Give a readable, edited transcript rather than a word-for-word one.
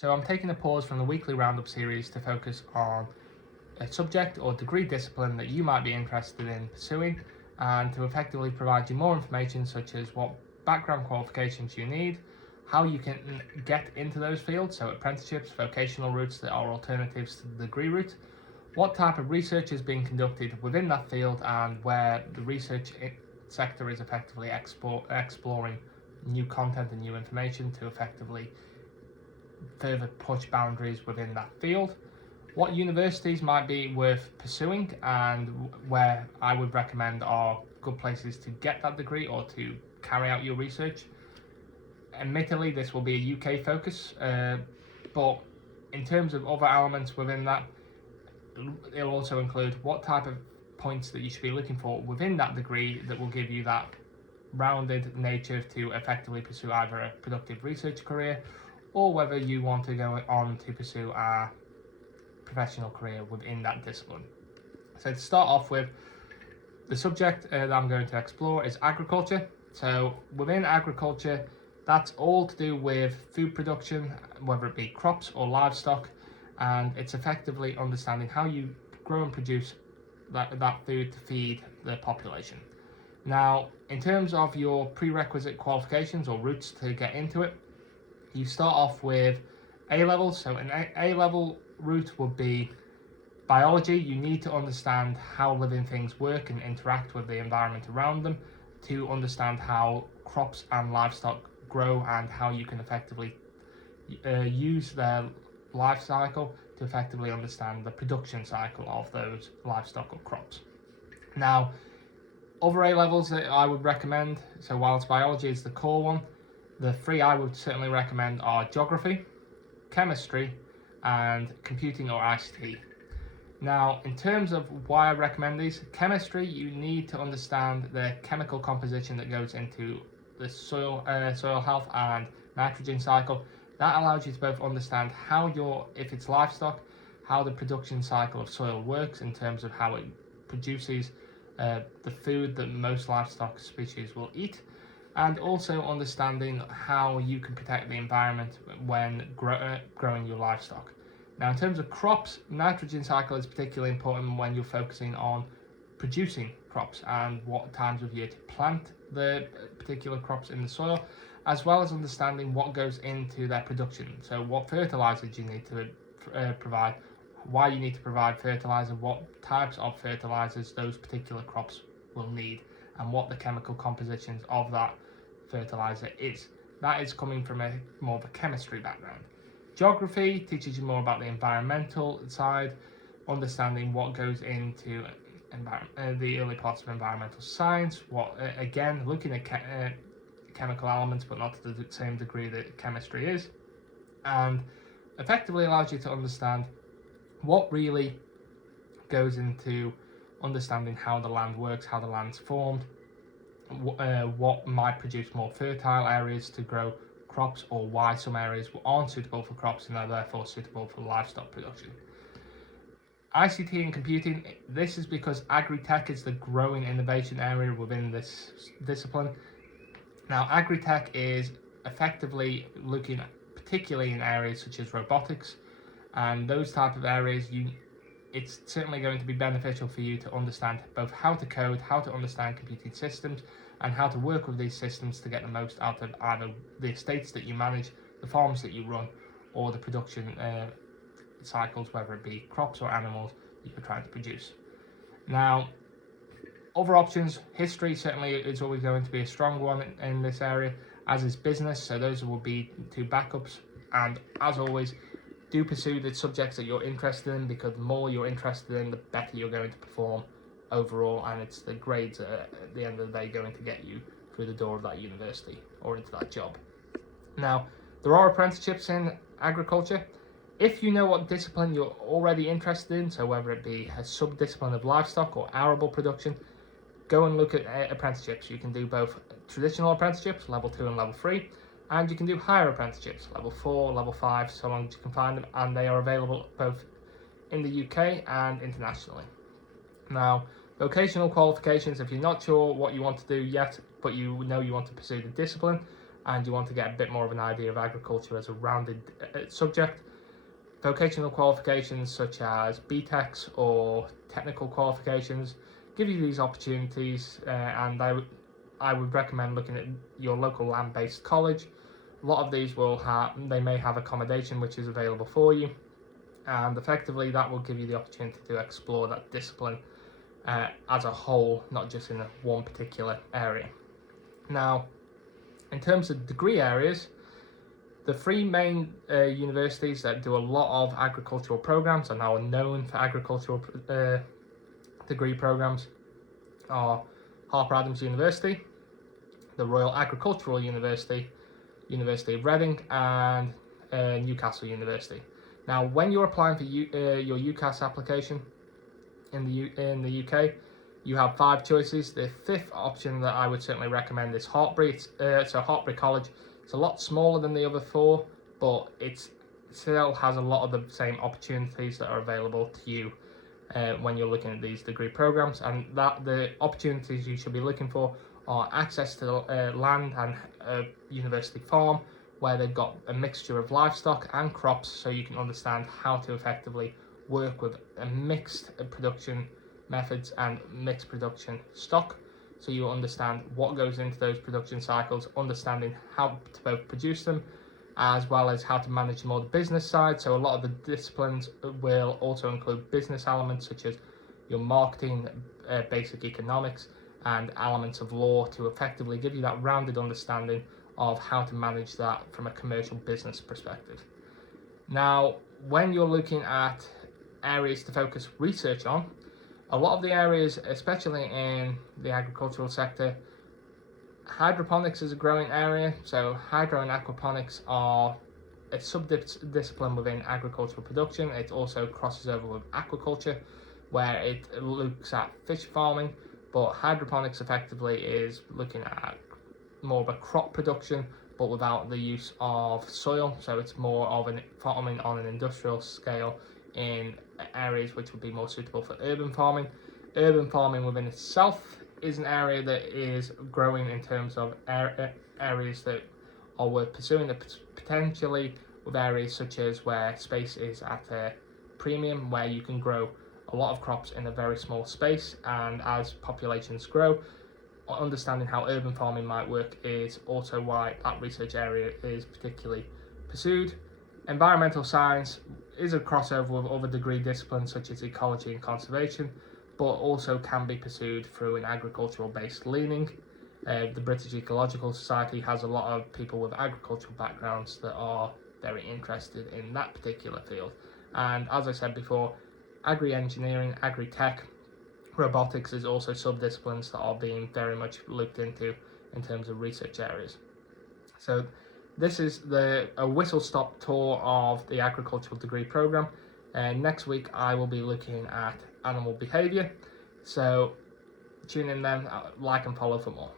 So I'm taking a pause from the weekly roundup series to focus on a subject or degree discipline that you might be interested in pursuing, and to effectively provide you more information such as what background qualifications you need, how you can get into those fields, so apprenticeships, vocational routes that are alternatives to the degree route, what type of research is being conducted within that field, and where the research sector is effectively exploring new content and new information to effectively further push boundaries within that field, what universities might be worth pursuing and where I would recommend are good places to get that degree or to carry out your research. Admittedly, this will be a UK focus, but in terms of other elements within that, it'll also include what type of points that you should be looking for within that degree that will give you that rounded nature to effectively pursue either a productive research career or whether you want to go on to pursue a professional career within that discipline. So to start off with, the subject that I'm going to explore is agriculture. So within agriculture, that's all to do with food production, whether it be crops or livestock, and it's effectively understanding how you grow and produce that food to feed the population. Now, in terms of your prerequisite qualifications or routes to get into it, you start off with A-levels. So an A-level route would be biology. You need to understand how living things work and interact with the environment around them to understand how crops and livestock grow and how you can effectively use their life cycle to effectively understand the production cycle of those livestock or crops. Now, other A-levels that I would recommend, so whilst biology is the core one, the three I would certainly recommend are geography, chemistry, and computing or ICT. Now, in terms of why I recommend these, chemistry, you need to understand the chemical composition that goes into the soil health and nitrogen cycle. That allows you to both understand how if it's livestock, how the production cycle of soil works in terms of how it produces the food that most livestock species will eat, and also understanding how you can protect the environment when growing your livestock. Now, in terms of crops, nitrogen cycle is particularly important when you're focusing on producing crops and what times of year to plant the particular crops in the soil, as well as understanding what goes into their production. So what fertilizers you need to provide, why you need to provide fertilizer, what types of fertilizers those particular crops will need, and what the chemical compositions of that fertilizer is. That is coming from more of a chemistry background. Geography teaches you more about the environmental side, understanding what goes into the early parts of environmental science, again, looking at chemical elements, but not to the same degree that chemistry is, and effectively allows you to understand what really goes into understanding how the land works, how the land's formed, what might produce more fertile areas to grow crops, or why some areas aren't suitable for crops and are therefore suitable for livestock production. ICT and computing, this is because agri-tech is the growing innovation area within this discipline. Now, agri-tech is effectively looking particularly in areas such as robotics, and those type of areas, it's certainly going to be beneficial for you to understand both how to code, how to understand computing systems, and how to work with these systems to get the most out of either the estates that you manage, the farms that you run, or the production cycles, whether it be crops or animals that you're trying to produce. Now, other options, history certainly is always going to be a strong one in this area, as is business, so those will be two backups. And as always, do pursue the subjects that you're interested in, because the more you're interested in, the better you're going to perform overall, and it's the grades at the end of the day going to get you through the door of that university or into that job. Now, there are apprenticeships in agriculture. If you know what discipline you're already interested in, so whether it be a sub-discipline of livestock or arable production, go and look at apprenticeships. You can do both traditional apprenticeships, level 2 and level 3, and you can do higher apprenticeships, level 4, level 5, so long as you can find them, and they are available both in the UK and internationally. Now, vocational qualifications, if you're not sure what you want to do yet, but you know you want to pursue the discipline, and you want to get a bit more of an idea of agriculture as a rounded subject. Vocational qualifications such as BTECs or technical qualifications give you these opportunities, and I would recommend looking at your local land-based college. A lot of these they may have accommodation which is available for you, and effectively that will give you the opportunity to explore that discipline as a whole, not just in one particular area. Now, in terms of degree areas, the three main universities that do a lot of agricultural programs and now are known for agricultural degree programs are Harper Adams University, the Royal Agricultural University, University of Reading, and Newcastle University. Now, when you're applying for your UCAS application in the UK, you have 5 choices. The 5th option that I would certainly recommend is Hartpury. So Hartpury College. It's a lot smaller than the other 4, but it still has a lot of the same opportunities that are available to you when you're looking at these degree programs. And that the opportunities you should be looking for are access to land and a university farm, where they've got a mixture of livestock and crops, so you can understand how to effectively work with a mixed production methods and mixed production stock, so you understand what goes into those production cycles, understanding how to both produce them as well as how to manage more the business side. So a lot of the disciplines will also include business elements such as your marketing, basic economics, and elements of law to effectively give you that rounded understanding of how to manage that from a commercial business perspective. Now, when you're looking at areas to focus research on, a lot of the areas, especially in the agricultural sector, hydroponics is a growing area. So hydro and aquaponics are a sub-discipline within agricultural production. It also crosses over with aquaculture, where it looks at fish farming, but hydroponics effectively is looking at more of a crop production, but without the use of soil. So it's more of farming on an industrial scale in areas which would be more suitable for urban farming. Urban farming within itself is an area that is growing in terms of areas that are worth pursuing, potentially with areas such as where space is at a premium, where you can grow a lot of crops in a very small space, and as populations grow, understanding how urban farming might work is also why that research area is particularly pursued. Environmental science is a crossover with other degree disciplines such as ecology and conservation, but also can be pursued through an agricultural based leaning. The British Ecological Society has a lot of people with agricultural backgrounds that are very interested in that particular field. And as I said before, agri-engineering, agri-tech, robotics is also sub-disciplines that are being very much looked into in terms of research areas. So this is a whistle-stop tour of the agricultural degree program. Next week I will be looking at animal behaviour. So tune in then, like and follow for more.